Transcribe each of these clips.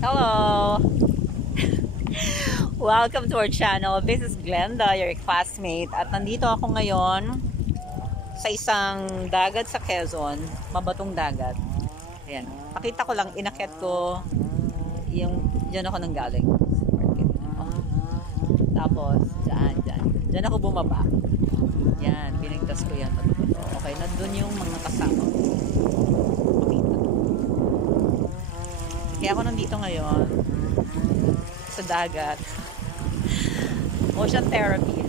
Hello! Welcome to our channel. This is Glenda, your classmate. At nandito ako ngayon sa isang dagat sa Quezon. Mabatong dagat. Ayan. Pakita ko lang, inakyat ko yung dyan ako nang galing. Tapos, dyan ako bumaba. Yan, pinigtas ko yan. Okay, nandun yung mga kasama ko. Kaya ako nandito ngayon sa dagat. Ocean therapy.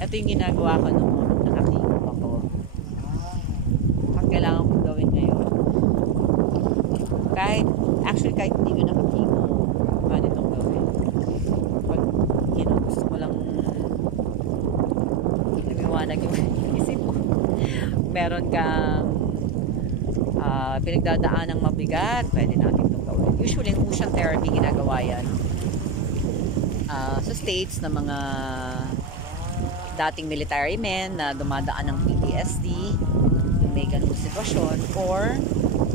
Ito yung ginagawa ko nung nakatingin ako. Ang kailangan kong gawin ngayon. Kahit hindi ko nakatingin paano itong gawin. Pag, gusto ko lang lumiwanag yung isip mo. Meron kang pinagdadaan ng mabigat, pwede natin itong gawin. Usually, yung ocean therapy, ginagawa yan sa States ng mga dating military men na dumadaan ng PTSD, yung may ganung sitwasyon, or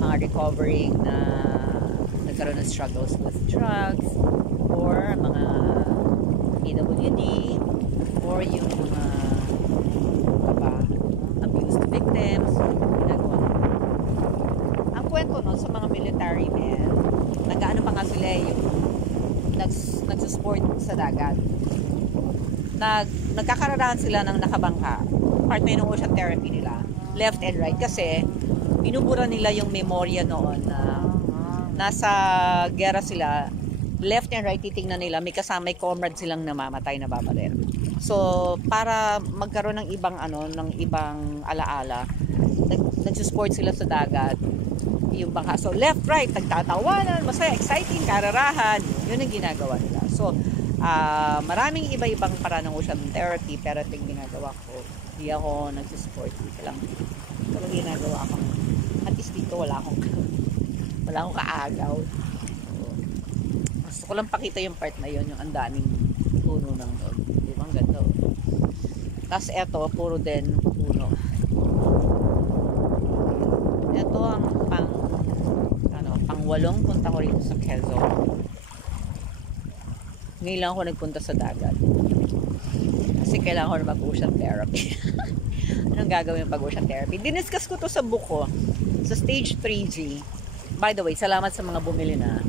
mga recovering na nagkaroon ng struggles with drugs, or mga PWD, or yung mga abused victims, ginagawa. Ang kwento no, sa mga military men, nag-ano pa nga sila yung nagsusport sa dagat. Nagkakararahan sila ng nakabangka. Part na yung ocean therapy nila. Left and right. Kasi, binubura nila yung memorya noon na nasa gera sila. Left and right, titingnan nila. May kasamay comrade silang namamatay na babaril. So, para magkaroon ng ibang alaala, nagsusport sila sa dagat. Yung bangka. So, left, right, nagtatawanan, masaya, exciting, kararahan. Yun ang ginagawa nila. So, maraming iba-ibang paraan ng ocean therapy, pero ito yung ginagawa ko. Hindi ako nagsusport. Ito lang ginagawa ko. At least dito, wala akong kaagaw. So, gusto ko lang pakita yung part na yun, yung andaming puno ng doon. Di ba? Ang ganda. Tapos eto, puro din puno. Ito ang pang-walong punta ko rito sa Quezon. Ngayon lang ako nagpunta sa dagat. Kasi kailangan ko na mag-ocean therapy. Anong gagawin pag-ocean therapy? Diniscuss ko to sa book ko. Sa stage 3G. By the way, salamat sa mga bumili na.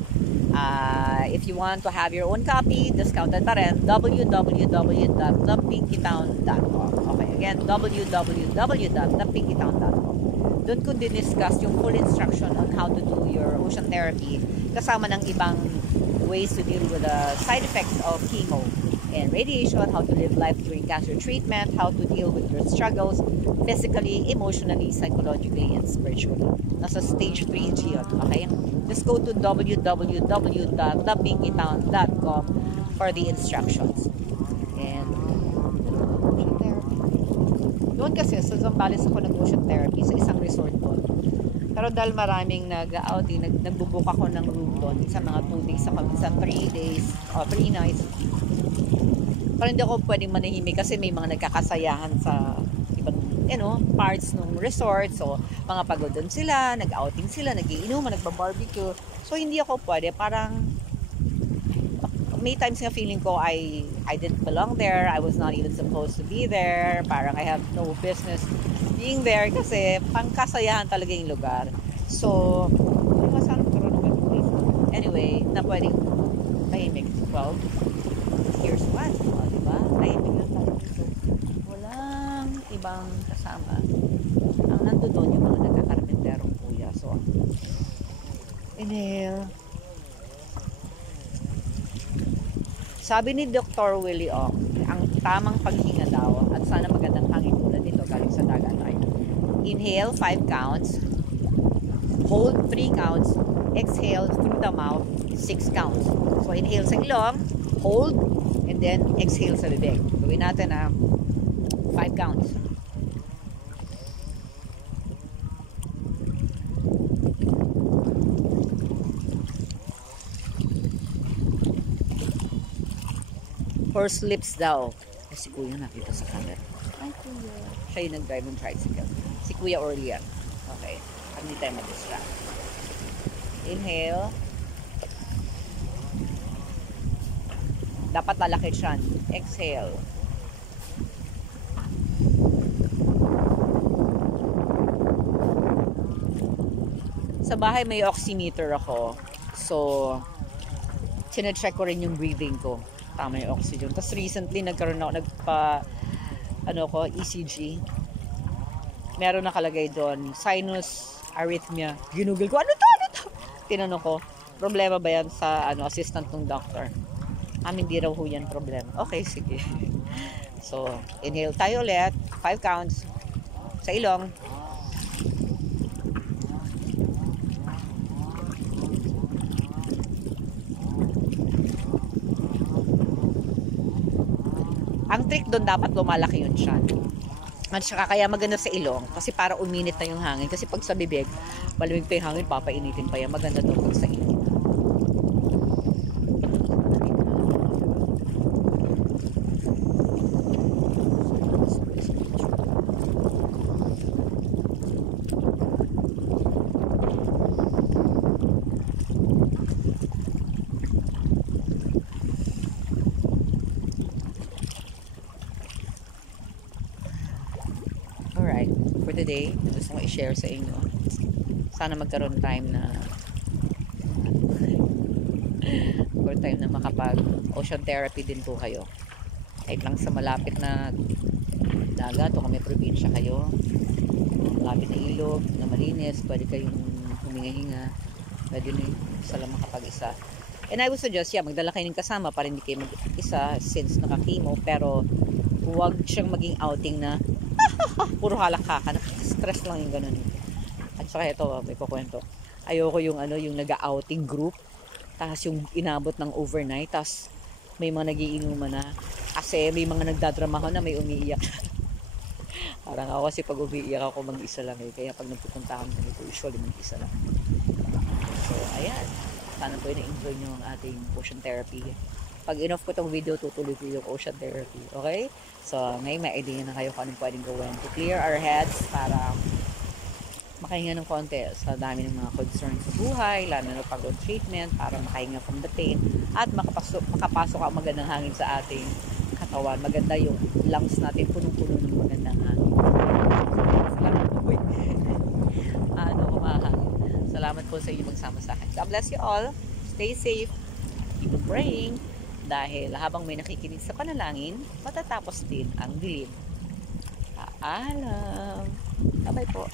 If you want to have your own copy, discounted pa rin, www.thepinkytown.com. Okay, again, www.thepinkytown.com. Doon ko diniscuss yung full instruction on how to do your ocean therapy kasama ng ibang ways to deal with the side effects of chemo and radiation, how to live life during cancer treatment, how to deal with your struggles physically, emotionally, psychologically, and spiritually. Nasa stage 3G yun, okay? Just go to www.thepinkytown.com for the instructions. And ocean therapy. Doon kasi sa Zambales ako nag-ocean therapy sa isang resort doon. Pero dahil maraming nag-outing, nagbubook ako ng room doon. Sa mga 2 days ako, minsan 3 days, o 3 nights. Pero hindi ako pwedeng manahimik kasi may mga nagkakasayahan sa ibang, parts ng resort. So, mga pagod doon sila, nag-outing sila, nag-iinuman, nagba-barbecue. So, hindi ako pwede. Parang, may times nga feeling ko I didn't belong there. I was not even supposed to be there. Parang I have no business being there kasi pangkasayahan talaga yung lugar. So, saan karoon ng place? Anyway, na pwedeng tahimik. Well, here's one. O, diba? Tahimik lang talaga. So, walang ibang kasama. Ang nandun doon yung mga nagkakarmenterong kuya. So, inhale. Sabi ni Dr. Willie Ong, ang tamang paghinga daw at sana magandang hangin tulad nito galing sa dagat ay inhale 5 counts, hold 3 counts, exhale through the mouth 6 counts. So inhale sa ilong, hold, and then exhale sa bibig. Gawin natin 5 counts. Horse lips daw. Si Kuya nakita sa camera. Ay, Kuya. Siya yung nag-drive ng tricycle. Si Kuya Orlean. Okay. Hindi tayo mag-distract. Inhale. Dapat lalaki siya. Exhale. Sa bahay may oximeter ako. So, sinecheck ko rin yung breathing ko. Tama yung oxygen. Tapos recently, nagkaroon ako, ECG. Meron nakalagay doon, sinus arrhythmia. Ginugol ko, ano to? Tinanong ko, problema ba yan sa assistant ng doctor? Hindi raw ho yan problema. Okay, sige. So, inhale tayo ulit. 5 counts. Sa ilong. Ang trick doon, dapat lumalaki yung tiyan. At saka kaya maganda sa ilong kasi para uminit na yung hangin. Kasi pag sa bibig, malamig pa yung hangin, papainitin pa yan. Maganda doon pag sa ilong. Alright, for today, gusto ko i-share sa inyo. Sana magkaroon time na makapag ocean therapy din po kayo. Kahit lang sa malapit na dagat o kung may probinsya kayo, malapit na ilog, na malinis, pwede kayong huminga-hinga, pwede na isa lang makapag-isa. And I would suggest, magdala kayo ng kasama para hindi kayo mag-isa since naka-chemo, pero huwag siyang maging outing na puro halakakan, stress lang yung ganun. At saka ito, may kukwento. Ayoko yung nag-outing group, tapos yung inabot ng overnight, tapos may mga nagiinuman na, kasi may mga nagdadramahan na may umiiyak. Parang ako kasi pag umiiyak ako mag-isa lang kaya pag nagpupunta kami dito, usually mag-isa lang. So, ayan. Sana po na-enjoy nyo ang ating ocean therapy. Pag in-off ko tong video, tutuloy ko yung ocean therapy. Okay? So, ngayon may idea na kayo kung anong pwedeng gawin to clear our heads para makahinga ng konti sa dami ng mga concerns sa buhay, lalo na pagod treatment, para makahinga from the pain at makapasok ang magandang hangin sa ating katawan. Maganda yung lungs natin, punong-puno ng magandang hangin. Salamat po. Kumahangin. Salamat po sa inyo magsama sa akin. God bless you all. Stay safe. Keep praying. Dahil habang may nakikinig sa panalangin, matatapos din ang dilim. Paalam. Bye-bye po.